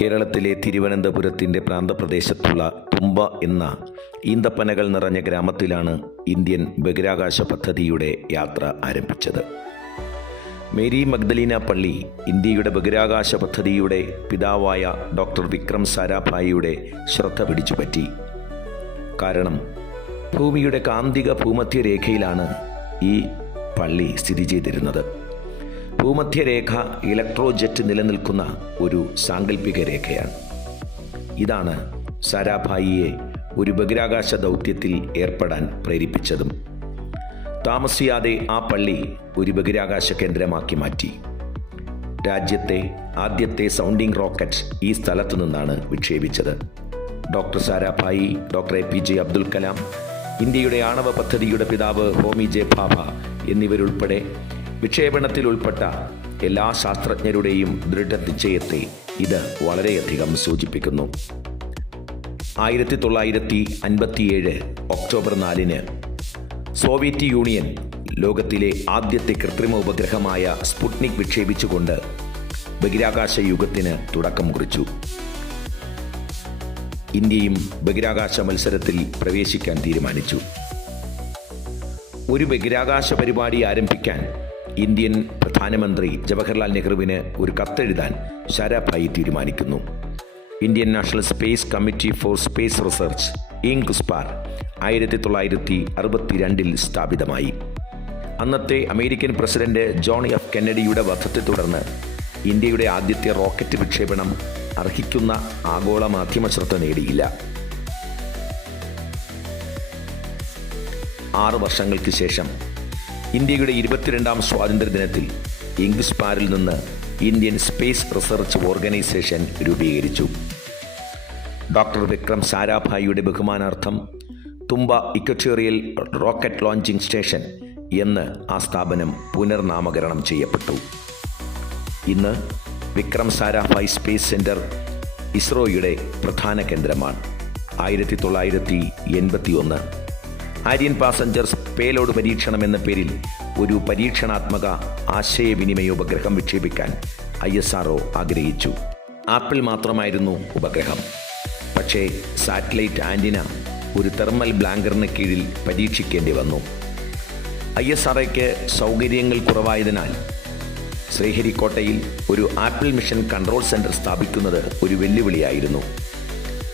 കേരളത്തിലെ തിരുവനന്തപുരത്തിൻ്റെ പ്രാന്തപ്രദേശത്തുള്ള തുമ്പ എന്ന ഈന്തപ്പനകൾ നിറഞ്ഞ ഗ്രാമത്തിലാണ് ഇന്ത്യൻ ബഹിരാകാശ പദ്ധതിയുടെ യാത്ര ആരംഭിച്ചത്. മേരി മഗ്ദലീന പള്ളി ഇന്ത്യയുടെ ബഹിരാകാശ പദ്ധതിയുടെ പിതാവായ ഡോക്ടർ വിക്രം സാരാഭായിയുടെ ശ്രദ്ധ പിടിച്ചുപറ്റി. കാരണം ഭൂമിയുടെ കാന്തിക ഭൂമധ്യരേഖയിലാണ് ഈ പള്ളി സ്ഥിതി ചെയ്തിരുന്നത്. ഭൂമധ്യരേഖ ഇലക്ട്രോജെറ്റ് നിലനിൽക്കുന്ന ഒരു സാങ്കല്പിക രേഖയാണ്. ഇതാണ് സാരാഭായിയെ ഒരു ബഹിരാകാശ ദൗത്യത്തിൽ ഏർപ്പെടാൻ പ്രേരിപ്പിച്ചതും. താമസിയാതെ ആ പള്ളി ഒരു ബഹിരാകാശ കേന്ദ്രമാക്കി മാറ്റി. രാജ്യത്തെ ആദ്യത്തെ സൗണ്ടിംഗ് റോക്കറ്റ് ഈ സ്ഥലത്തു നിന്നാണ് വിക്ഷേപിച്ചത്. Doctor Sarabhai, doctor APJ Abdul Kalam, ഇന്ത്യയുടെ ആണവ പദ്ധതിയുടെ പിതാവ് ഹോമി ജെ ഭാഭ എന്നിവരുൾപ്പെടെ വിക്ഷേപണത്തിൽ ഉൾപ്പെട്ട എല്ലാ ശാസ്ത്രജ്ഞരുടെയും ദൃഢനിശ്ചയത്തെ ഇത് വളരെയധികം സൂചിപ്പിക്കുന്നു. 1957 ഒക്ടോബർ 4 സോവിയറ്റ് യൂണിയൻ ലോകത്തിലെ ആദ്യത്തെ കൃത്രിമ ഉപഗ്രഹമായ സ്പുട്നിക് വിക്ഷേപിച്ചുകൊണ്ട് ബഹിരാകാശ യുഗത്തിന് തുടക്കം കുറിച്ചു. ഇന്ത്യയും ബഹിരാകാശ മത്സരത്തിൽ പ്രവേശിക്കാൻ തീരുമാനിച്ചു. ഒരു ബഹിരാകാശ പരിപാടി ആരംഭിക്കാൻ ഇന്ത്യൻ പ്രധാനമന്ത്രി ജവഹർലാൽ നെഹ്റുവിന് ഒരു കത്തെഴുതാൻ സാരാഭായി തീരുമാനിക്കുന്നു. Indian national space committee for space research INCOSPAR 1962 സ്ഥാപിതമായി. അന്നത്തെ അമേരിക്കൻ പ്രസിഡന്റ് ജോൺ F. കെന്നഡിയുടെ വധത്തെ തുടർന്ന് ഇന്ത്യയുടെ ആദ്യത്തെ റോക്കറ്റ് വിക്ഷേപണം അർഹിക്കുന്ന ആഗോള മാധ്യമ ശ്രദ്ധ നേടിയില്ല. 6 വർഷങ്ങൾക്ക് ശേഷം ഇന്ത്യയുടെ 22ാം സ്വാതന്ത്ര്യദിനത്തിൽ ഇൻകുസ്പാറിൽ നിന്ന് ഇന്ത്യൻ സ്പേസ് റിസർച്ച് ഓർഗനൈസേഷൻ രൂപീകരിച്ചു. ഡോക്ടർ വിക്രം സാരാഭായിയുടെ ബഹുമാനാർത്ഥം തുമ്പ ഇക്വറ്റോറിയൽ റോക്കറ്റ് ലോഞ്ചിംഗ് സ്റ്റേഷൻ എന്ന് ആ സ്ഥാപനം പുനർനാമകരണം ചെയ്യപ്പെട്ടു. ഇന്ന് വിക്രം സാരാഭായ് സ്പേസ് സെൻറ്റർ ഇസ്രോയുടെ പ്രധാന കേന്ദ്രമാണ്. 1981 ആര്യൻ പാസഞ്ചർ പേലോഡ് പരീക്ഷണം എന്ന പേരിൽ ഒരു പരീക്ഷണാത്മക ആശയവിനിമയ ഉപഗ്രഹം വിക്ഷേപിക്കാൻ ISRO ആഗ്രഹിച്ചു. ആപ്പിൾ മാത്രമായിരുന്നു ഉപഗ്രഹം. പക്ഷേ സാറ്റലൈറ്റ് ആൻറ്റിന ഒരു തെർമൽ ബ്ലാങ്കറിന് കീഴിൽ പരീക്ഷിക്കേണ്ടി വന്നു. ISROയ്ക്ക് സൗകര്യങ്ങൾ കുറവായതിനാൽ ശ്രീഹരിക്കോട്ടയിൽ ഒരു ആപ്പിൾ മിഷൻ കൺട്രോൾ സെൻറ്റർ സ്ഥാപിക്കുന്നത് ഒരു വെല്ലുവിളിയായിരുന്നു.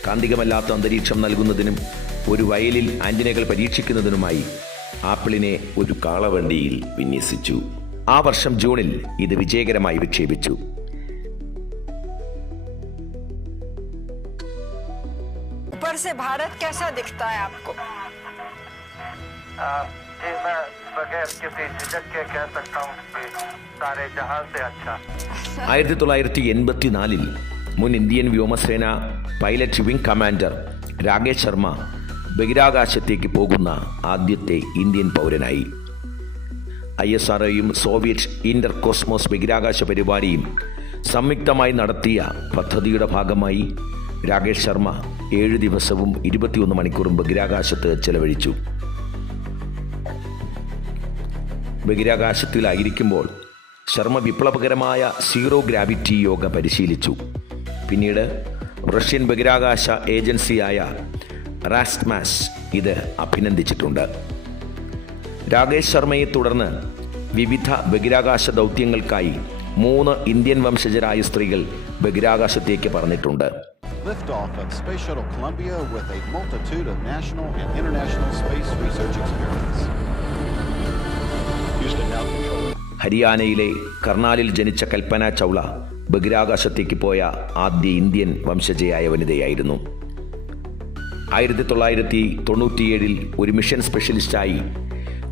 കാന്തികമല്ലാത്ത അന്തരീക്ഷം നൽകുന്നതിനും ഒരു വയലിൽ ആൻറ്റിനകൾ പരീക്ഷിക്കുന്നതിനുമായി ആപ്പിളിനെ ഒരു കാളവണ്ടിയിൽ വിന്യസിച്ചു. ആ വർഷം ജൂണിൽ ഇത് വിജയകരമായി വിക്ഷേപിച്ചു. ऊपर से भारत कैसा दिखता है आपको? जी मैं बगैर किसी झिझक के कह सकता हूँ कि सारे जहां से अच्छा. 1984 മുൻ ഇന്ത്യൻ വ്യോമസേന pilot wing commander Rakesh Sharma ബഹിരാകാശത്തേക്ക് പോകുന്ന ആദ്യത്തെ ഇന്ത്യൻ പൗരനായി. ISROയും സോവിയറ്റ് ഇന്റർ കോസ്മോസ് ബഹിരാകാശ പരിപാടിയും സംയുക്തമായി നടത്തിയ പദ്ധതിയുടെ ഭാഗമായി രാകേഷ് ശർമ്മ 7 ദിവസവും 21 മണിക്കൂറും ബഹിരാകാശത്ത് ചെലവഴിച്ചു. ബഹിരാകാശത്തിലായിരിക്കുമ്പോൾ ശർമ്മ വിപ്ലവകരമായ സീറോ ഗ്രാവിറ്റി യോഗ പരിശീലിച്ചു. പിന്നീട് റഷ്യൻ ബഹിരാകാശ ഏജൻസിയായ റാസ്മാസ് ഇത് അഭിനന്ദിച്ചിട്ടുണ്ട്. രാകേഷ് ശർമ്മയെ തുടർന്ന് വിവിധ ബഹിരാകാശ ദൗത്യങ്ങൾക്കായി 3 ഇന്ത്യൻ വംശജരായ സ്ത്രീകൾ ബഹിരാകാശത്തേക്ക് പറന്നിട്ടുണ്ട്. Liftoff of Space Shuttle Columbia with a multitude of national and international space research experiments. Houston now control. ഹരിയാനയിലെ കർണാലിൽ ജനിച്ച കൽപ്പന ചൗള ബഹിരാകാശത്തേക്ക് പോയ ആദ്യ ഇന്ത്യൻ വംശജയായ വനിതയായിരുന്നു. 1997 ഒരു മിഷൻ സ്പെഷ്യലിസ്റ്റായി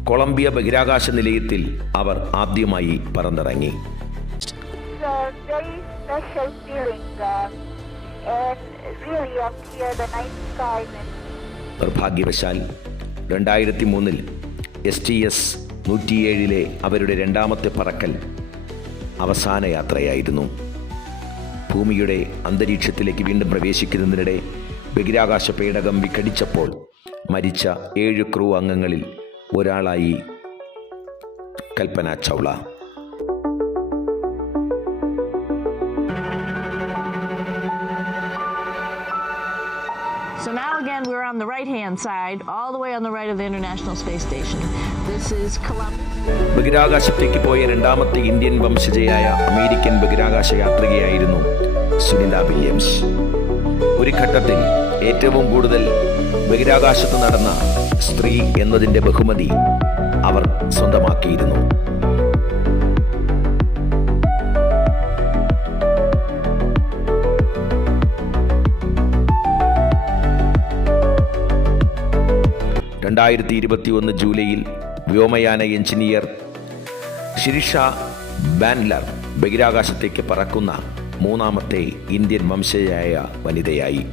കൊളംബിയ ബഹിരാകാശ നിലയത്തിൽ അവർ ആദ്യമായി പറന്നിറങ്ങി. നിർഭാഗ്യവശാൽ 2003 STS-107 അവരുടെ 2ാമത്തെ പറക്കൽ അവസാന യാത്രയായിരുന്നു. ഭൂമിയുടെ അന്തരീക്ഷത്തിലേക്ക് വീണ്ടും പ്രവേശിക്കുന്നതിനിടെ ബഹിരാകാശ പേടകം വിഘടിച്ചപ്പോൾ മരിച്ച 7 ക്രൂ അംഗങ്ങളിൽ ഒരാളായി Kalpana Chawla. So now again, we're on the right-hand side, all the way on the right of the International Space Station. This is Columbus. ബഹിരാകാശത്തേക്ക് പോയ രണ്ടാമത്തെ ഇന്ത്യൻ വംശജയായ അമേരിക്കൻ ബഹിരാകാശ യാത്രികയായിരുന്നു സുനിത വില്യംസ്. ഒരു ഘട്ടത്തിൽ ഏറ്റവും കൂടുതൽ ബഹിരാകാശത്ത് നടന്ന സ്ത്രീ എന്നതിൻ്റെ ബഹുമതി അവർ സ്വന്തമാക്കിയിരുന്നു. ജൂലൈയിൽ വ്യോമയാന എഞ്ചിനീയർ ശിരിഷ ബാൻഡ്ലർ ബഹിരാകാശത്തേക്ക് പറക്കുന്ന മൂന്നാമത്തെ ഇന്ത്യൻ വംശജയായ വനിതയായി.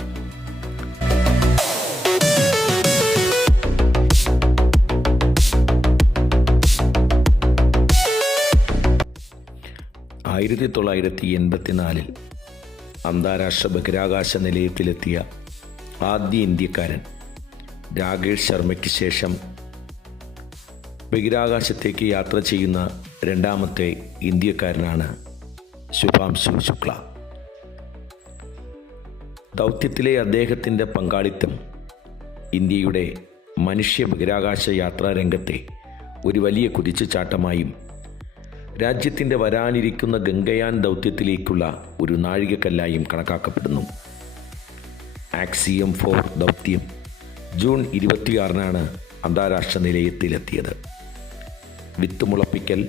ിൽ അന്താരാഷ്ട്ര ബഹിരാകാശ നിലയത്തിലെത്തിയ ആദ്യ ഇന്ത്യക്കാരൻ രാകേഷ് ശർമ്മയ്ക്ക് ശേഷം ബഹിരാകാശത്തേക്ക് യാത്ര ചെയ്യുന്ന രണ്ടാമത്തെ ഇന്ത്യക്കാരനാണ് ശുഭാംശു ശുക്ല. ദൗത്യത്തിലെ അദ്ദേഹത്തിൻ്റെ പങ്കാളിത്തം ഇന്ത്യയുടെ മനുഷ്യ ബഹിരാകാശ യാത്രാ രംഗത്തെ ഒരു വലിയ കുതിച്ചുചാട്ടമായും രാജ്യത്തിൻ്റെ വരാനിരിക്കുന്ന ഗംഗയാൻ ദൗത്യത്തിലേക്കുള്ള ഒരു നാഴികക്കല്ലായും കണക്കാക്കപ്പെടുന്നു. ആക്സിയം 4 ദൗത്യം ജൂൺ 26 അന്താരാഷ്ട്ര നിലയത്തിലെത്തിയത്. വിത്തുമുളപ്പിക്കൽ,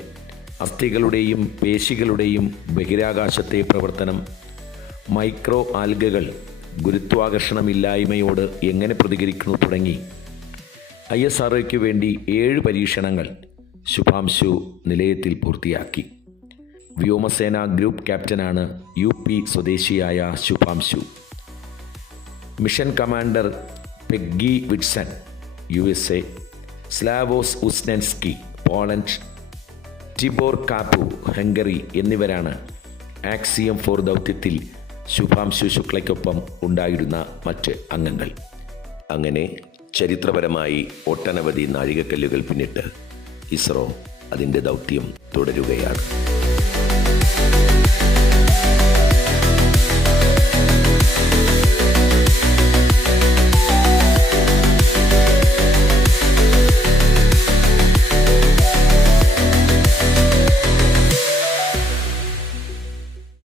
അസ്ഥികളുടെയും പേശികളുടെയും ബഹിരാകാശത്തെ പ്രവർത്തനം, മൈക്രോ ആൽഗകൾ ഗുരുത്വാകർഷണമില്ലായ്മയോട് എങ്ങനെ പ്രതികരിക്കുന്നു തുടങ്ങി ISROയ്ക്ക് വേണ്ടി 7 പരീക്ഷണങ്ങൾ ശുഭാംശു നിലയത്തിൽ പൂർത്തിയാക്കി. വ്യോമസേന ഗ്രൂപ്പ് ക്യാപ്റ്റനാണ് UP സ്വദേശിയായ Shubhanshu. Mission commander Peggy Whitson USA, Slawosz Uznanski Poland, Tibor Kapu Hungary എന്നിവരാണ് ആക്സിയം 4 ദൗത്യത്തിൽ ശുഭാംശു ശുക്ലയ്ക്കൊപ്പം ഉണ്ടായിരുന്ന മറ്റ് അംഗങ്ങൾ. അങ്ങനെ ചരിത്രപരമായി ഒട്ടനവധി നാഴികക്കല്ലുകൾ പിന്നിട്ട് ഇസ്രോ അതിൻ്റെ ദൗത്യം തുടരുകയാണ്.